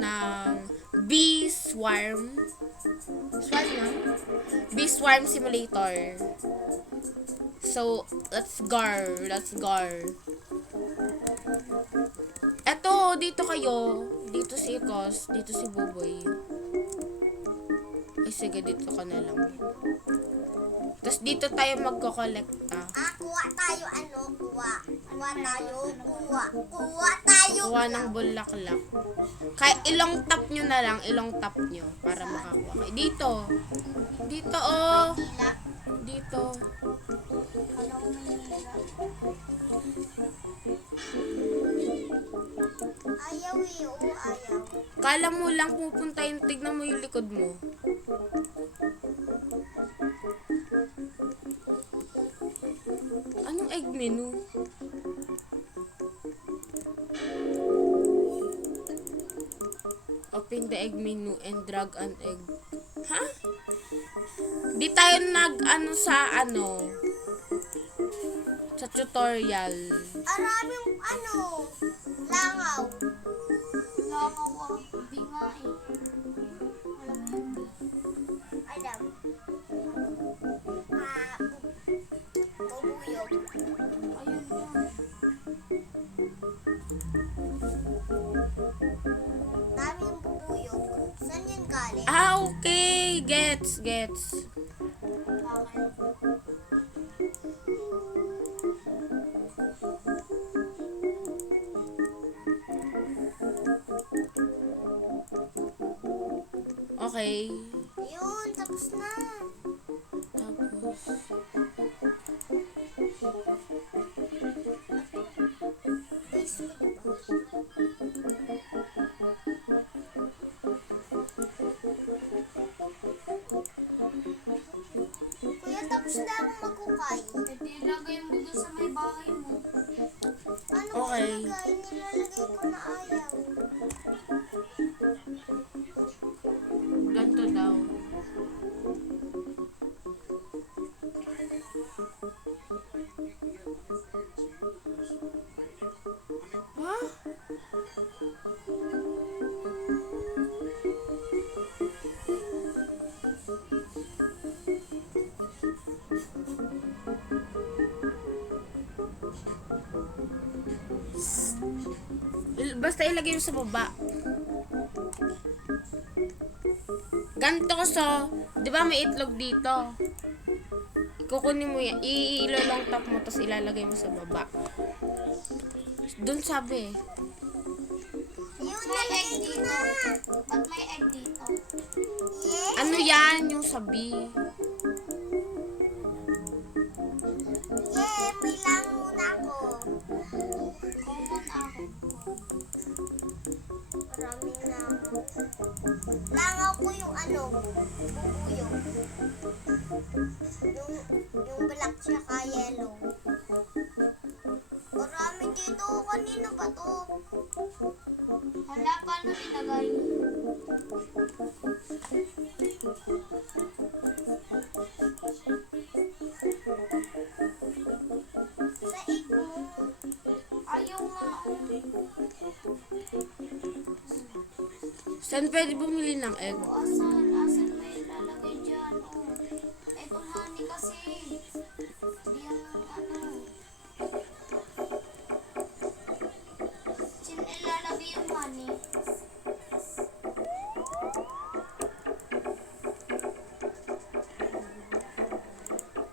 ng Bee Swarm. Swarm na? Bee Swarm Simulator. So, let's go. Eto, dito kayo. Dito si Ikos. Dito si Buboy. Ay, sige, dito ka na lang. Tapos dito tayo magko-collect. Kuha tayo, Kuha tayo. Kuha ng bulaklak. Kaya ilong tap nyo na lang. Ilong tap nyo. Para makakuha kayo. Dito. Dito, oh. Dito. Ayaw ayaw. Kala mo lang pupunta yung tignan mo yung likod mo. Anong egg menu? Open the egg menu and drag an egg. Ha? Di tayo sa tutorial. Araming langaw. Langaw ang binga eh. Alam. Bubuyog. Ayun na. Daming bubuyog. Saan yan galing? Okay. Gets. Bakit? Okay. Yun, tapos na. Tapos. Kuya, tapos na akong magkukay. Pwede ilagay mo doon sa may bahay mo. Ano Okay. ilagay? Nilalagay ko na ayaw. Ganto daw. Ha? Basta ilagay mo sa baba. Ganito ko di ba may itlog dito? Kukunin mo yan, ilolong top mo, tapos ilalagay mo sa baba. Doon sabi. Yun, May nalagay egg ko dito. na. Ba't may egg dito? Yes. Ano yan, yung sabi? Yeah, may langaw na ako. Common ako. Maraming langaw. Langaw ko yung bubuyog. Yung black tsaka yellow. Marami dito. Kanino ba to? Hala, paano nilagay? Sa egg mo. Ayaw nga. Saan pwede bumili ng egg? Asan may ilalagay dyan? Itong honey kasi. Di yan Sino ilalagay yung honey?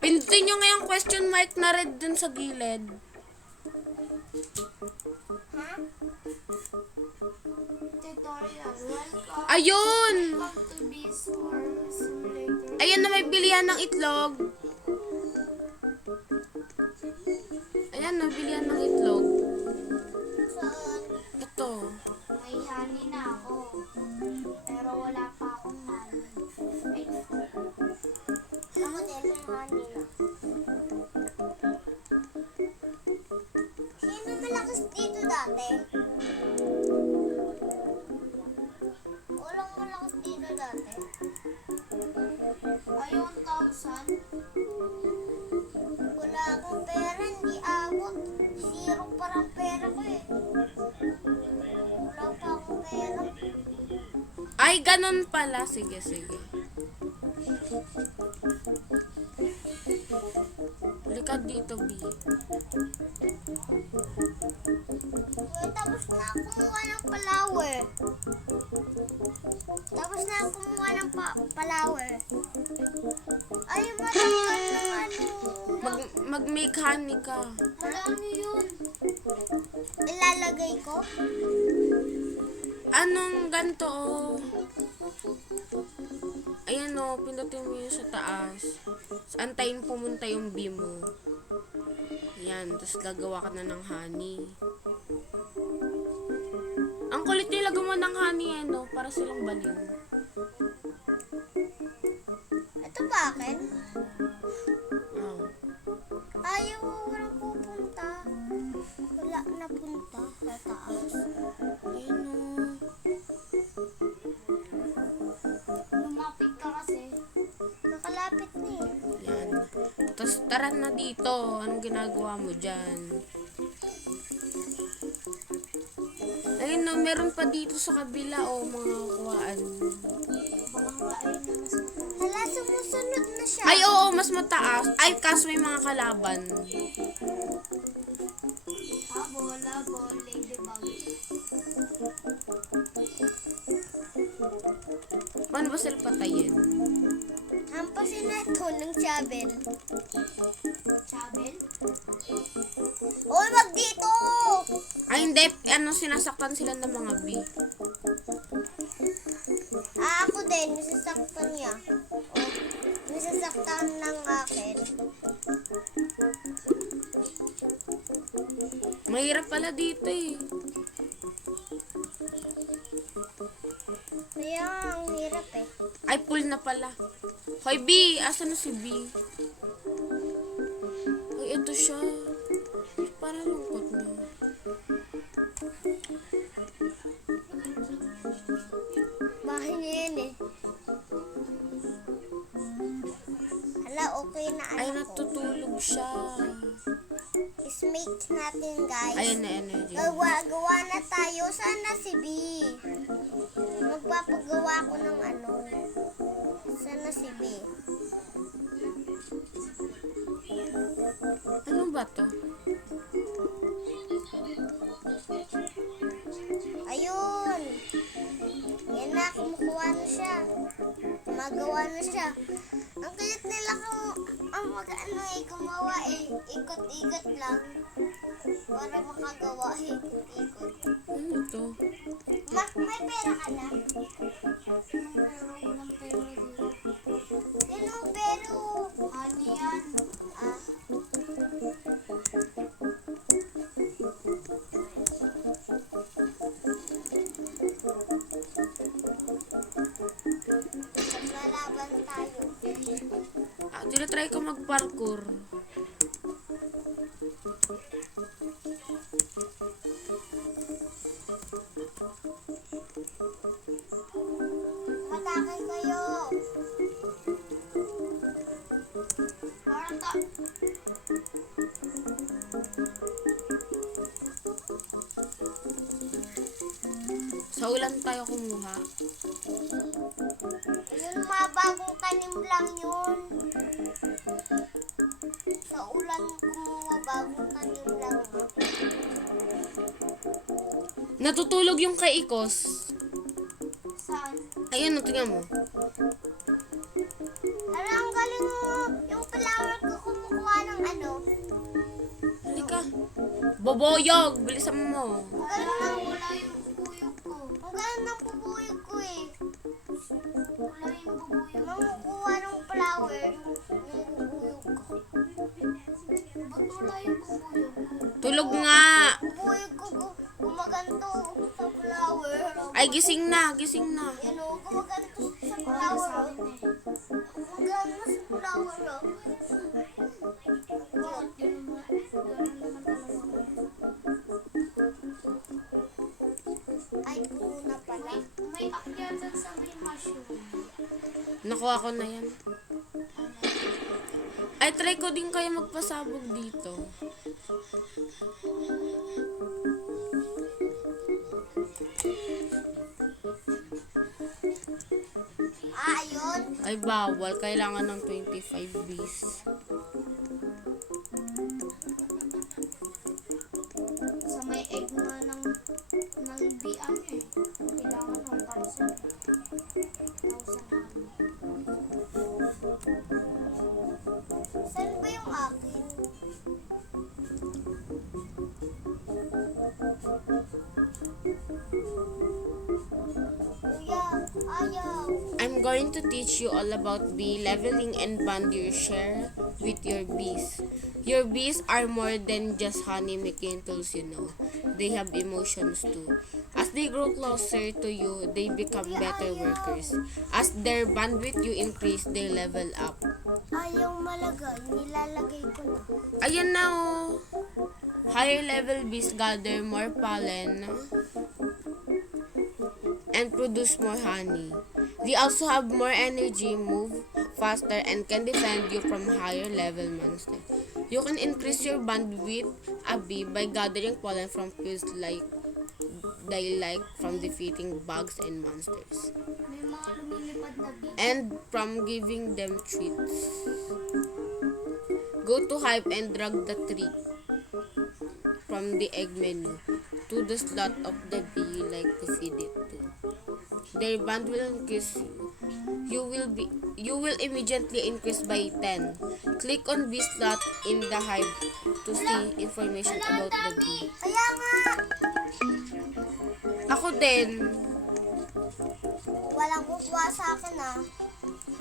Pindutin nyo nga yung question mark na red dun sa gilid. Ha? Tutorial. Welcome. Ayun! Welcome to Bee Swarm Simulator. Ayan na may bilihan ng itlog. Ayan na, bilihan ng itlog. Saan? Ito. May honey na ako. Pero wala pa akong honey. Ay, Ako din, may honey na. Sino malakas dito dati? Walang malakas dito dati. ayaw 1,000. Wala akong pera, hindi abot. Ay, ganun pala. Sige, sige. Halika dito, B. Uy, tapos na ako kumuha ng flower. Tapos na ako kumuha ng flower. Ay, matanggal ng ano. Mag-make honey ka. Wala, ano yun? Ilalagay ko. Anong ganto, oh? Ayan, oh. Pindutin mo yun sa taas. Antayin pumunta yung bee mo. Yan. Tapos gagawa ka na ng honey. Ang kulit nila gumawa ng honey, ano? Para silang baliw. Ito ba akin? Oh. Ayaw, walang pupunta. Wala na punta sa taas. Ayan, oh. Lumapit ka kasi. Nakalapit na eh. Yan. Tapos tara na dito. Anong ginagawa mo dyan? Ayun, no, meron pa dito sa kabila, oh, mga kuwaan. Baka kain na mas Hala, sumusunod na siya. Ay, oo, mas mataas. Ay, kaso may mga kalaban. habol, ladybug. Paano ba sila patayin? Hampasin na ito ng shovel. Chabel? Uy, wag dito! Ay, hindi. Ano, sinasaktan sila ng mga bee. Ako din, nisasaktan niya. Oh, nisasaktan ng akin. Mahirap pala dito, eh. Kaya ang hirap eh. Ay, full na pala. Hoy, B! Asan na si B? Ay, ito siya. Parang lungkot na. Bahay niya yan eh. Hala, okay na Ay, ano ko. natutulog siya. Ismate natin guys. Ayan na energy. Gawa na tayo. Sana si B. Magpapagawa ko ng ano. Sana si B. Ano ba to? Ayun. Yan na, kumukuha na siya. Magawa na siya. Ang kayat nila ang mag-ano eh, gumawa eh. Ikot-ikot lang. Para makagawa eh. Ikot-ikot. Ano to? May pera ka na? Walang pero dito. Hello, pero... Ano yan? Ah, maglalaban tayo. Ah, tinatry ko mag-parkour. Matake kayo. Parang ta... Sa ulan tayo kumuha. Yun, mga bagong tanim lang yun. Sa ulan kumuha, bagong tanim lang. Natutulog yung kay Ikos. Saan? Ayun, tingnan mo. Hala, ang galing mo. Yung flower ko kumukuha ng ano. Halika. Boboyog, bilisan mo. Wala yung bubuyog ko. Ang galing ng pupuyog ko eh. Wala yung bubuyog. Mangukuha ng flower, yung pupuyog ko. Ba't wala yung bubuyog ko? Tulog nga. Pupuyog ko gumaganto sa flower. Ay, gising na, gising na. Yan o, gumaganto sa Wala flower. sa akin eh. Gumaganto sa flower. Bakit yun naman? Ganun naman talaga. Ay, puno na pala. May akyatan sa may mushroom. Nakuha ko na yan. Ay, try ko din kayo magpasabog dito. Ay, bawal. Kailangan ng 25 bees. Sa may egg nga ng bee, ano eh. Kailangan 1,000. 1,000 Saan ba yung akin? Kuya, ayaw. I'm going to teach you all about bee leveling and bond your share with your bees. Your bees are more than just honey making tools, you know. They have emotions too. As they grow closer to you, they become better workers. As their bond with you increase, they level up. Ayaw malagay. Nilalagay ko na. Ayan na oh. Higher level bees gather more pollen and produce more honey. They also have more energy, move faster, and can defend you from higher level monsters. You can increase your bond with a bee by gathering pollen from fields like they like from defeating bugs and monsters, May mga lumilipad na bee. and from giving them treats. Go to hive and drag the tree from the egg menu to the slot of the bee you like to feed it to. Their bond will increase. You will immediately increase by 10. Click on bee slot in the hive to see information about the bee. Kaya nga. Ako din. Walang kukuha sa akin ah.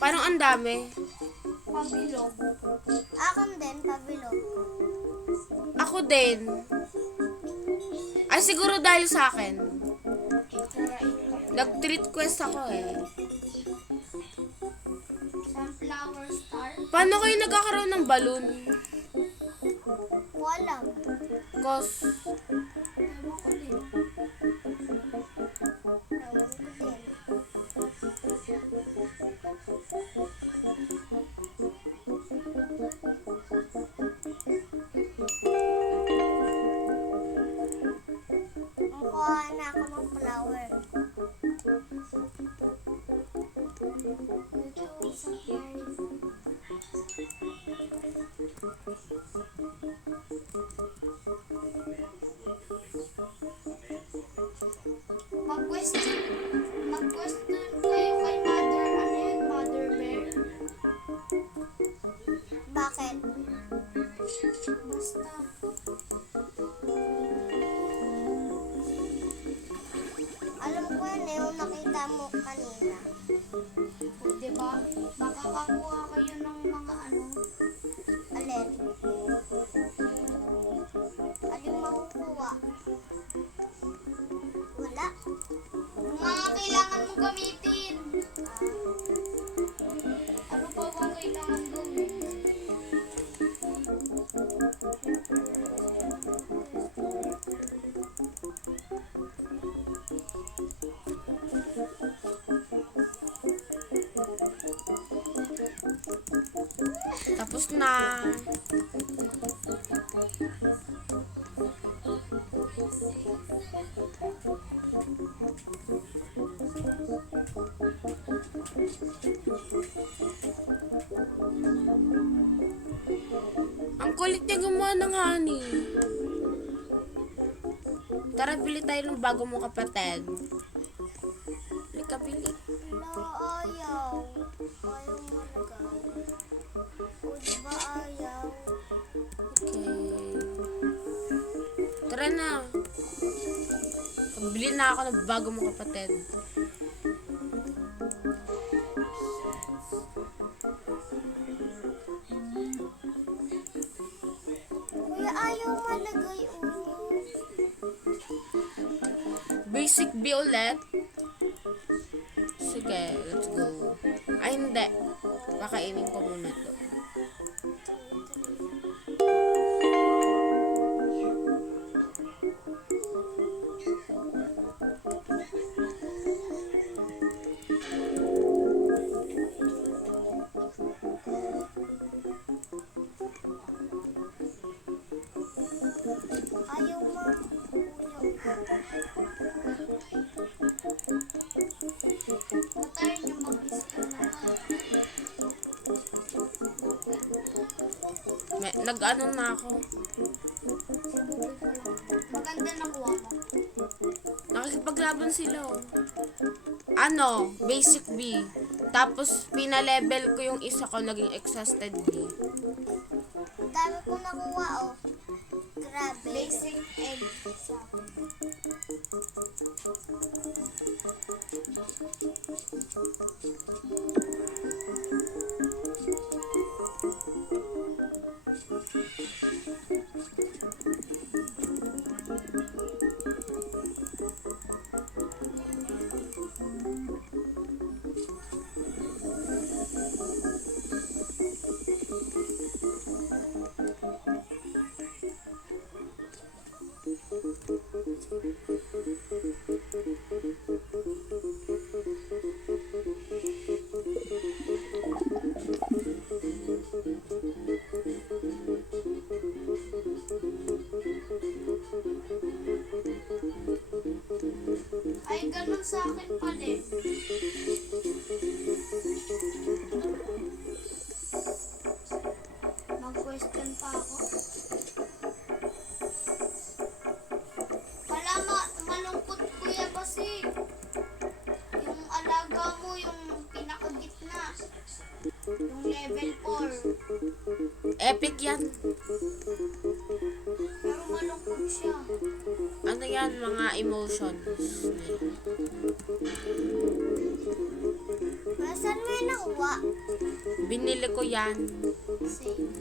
Parang ang dami. Pabilog. Akin din, pabilog. Ako din. Ay, siguro dahil sa akin. Nag-treat quest ako eh. Sunflower star. Paano kayo nagkakaroon ng balloon? Walang. Cause, Ewan ko din. Ewan ko din. Kukuha na ako ng flower. Ito, sunflower. Mag-question kayo kay Mother, ano yun, Mother Bear? Bakit? Basta. Alam ko yun eh, yung nakita mo kanina. O, diba? Makakakuha kayo ng mga ano. Alin? Alin makukuha? Wala. Yung mga kailangan mong gamitin. Ano pa bang kailangan gawin? tapos na. Ang kulit niya gumawa ng honey. Tara, bili tayo ng bago mong kapatid. Halika, bili. Wala, ayaw. Ayaw malagay. O diba ayaw? Okay. Tara na. Bili na ako ng bago mong kapatid. Kuya, ayaw malagay. Basic B ulit. Sige, let's go. Ay, hindi. Pakainin ko muna to. Ayaw ma. Matayin yung mag-isip na. Nag-ano na ako. Maganda nakuha mo. Nakikipaglaban sila oh. Ano, basic B. Tapos pinalevel ko yung isa ko, naging exhausted B. Ang dami ko nakuha, oh. Grabe. Basic egg. Ay, ganun sa akin pala eh. Mag-question pa ako. Wala malungkot kuya kasi yung alaga mo, yung pinakagitna. Yung level 4. Epic yan. Pero malungkot siya. Ano yan, mga emotions. Saan mo yung nakuha? Binili ko yan. Same.